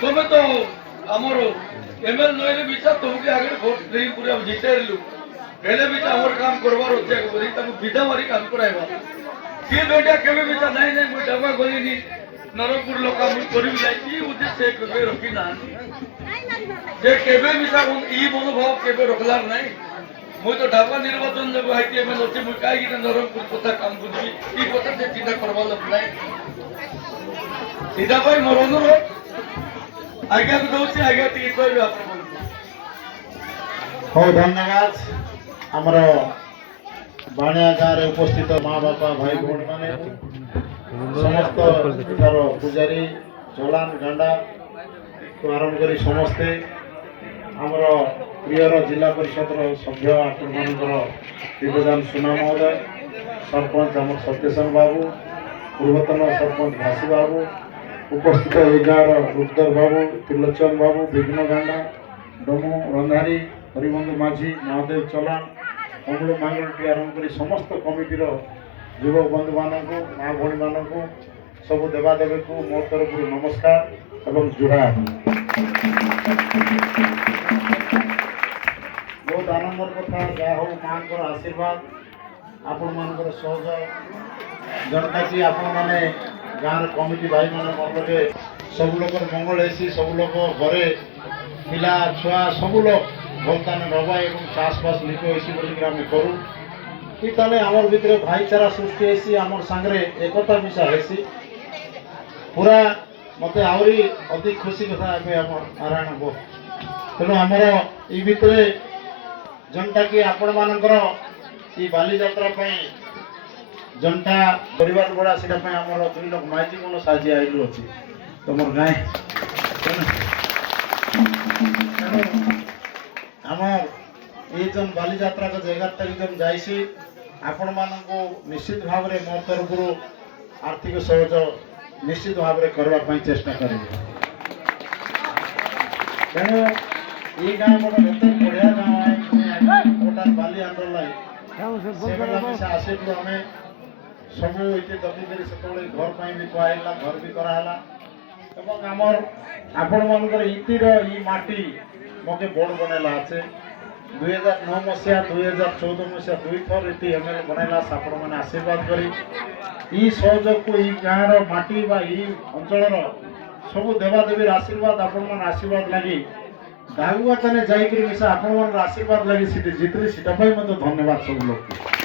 तबे तो आमर एमएल नईले बिचा तुमके आगे भोट देई पूरा जितेरलु हेले बिचा हमर काम करबार होते बरी तब विधा मारी काम कराइबा की बेटा केबे बिचा नहीं नहीं मु डबा गलिनी नरपुर लोक मु करिब जाई की उद्देश्य केबे रखी ना जे केबे बिचा ई मनोभाव केबे रखलार नहीं मु तो ढाका निर्वाचन जब हाइती एमएल होते मु काई कि नरपुर कथा काम बुझी ई कथा से चिंता करबा लोक नहीं सीधा भाई मोर अनुरोध आज्ञा को दउछि आज्ञा ती कहबे आपन हो धन्यवाद आमर बाणिया गाँव में उपस्थित माँ बापा भाई भौणी माने समस्त इथार पूजारी चलान गांडा तो आरंभ कर समस्ते आमर प्रियर जिला परिषद सभ्य आपंकर दिव्यदान सुना महोदय सरपंच आम सत्यसेन बाबू पूर्वतन सरपंच भासी बाबू उपस्थित ए गाँव रुद्र बाबू त्रिलोचन बाबू विघ्न गांडा डमू रंधारी हरिबंधु माझी महादेव चलान अमूल मांगल आरंभ कर समस्त कमिटीर युवक बंधु मानक माँ भौणी मानक सब देवादेवी को मो तरफ नमस्कार एवं जुहार। बहुत आनंदर कथा जहाँ हो माँ आशीर्वाद आपण मान सहयोग जनता कि आपण मैंने गाँव कमिटी भाई मान लगे सब लोग मंगल हेसी सब लोग घरे पिला छुआ सब लोग भलतान रवा एवं चाषबास लिप हेसी बोलिक आम करूँ कि ताले आमर भितर भाईचारा सृष्टि हेसी आमर सांगरे एकता मिशा हेसी पूरा मत आहरी अधिक खुशी कथा आम नारायण बोल तेणु आमर ये भितर जनता कि आपण मानकर ये बाली यात्रा जनता परिवार बड़ा से आमर 2 लोग माइजी मन साजी आइलु अच्छी तुम गाय आमर ये जन बाली यात्रा का 11 तारीख जन जाइसी आपण मानक निश्चित भाव में मो तरफ आर्थिक सहयोग निश्चित भाव में करने चेष्टा करेंगे तेणु ये गाँव गोटे एत बढ़िया गाँव गोटा बाली आंदोलन आसिलु आम सब ये दबिक से घर पर भी कहला घर भी कराला एवं आमर आपण मानकर इतिर ई माटी मके बोर्ड बनैला अच्छे 2009 मसीहा 2014 मसीहा 2 थर इति एमएलए बनैला आपण मैंने आशीर्वाद करी सहयोग को ई गाँव माटी बा ई अंचल सब देवादेवी आशीर्वाद आपण मन आशीर्वाद लगी दागुआ तने जाइक मिसा आपण मन आशीर्वाद लगी जितली सीटा धन्यवाद सब लोग।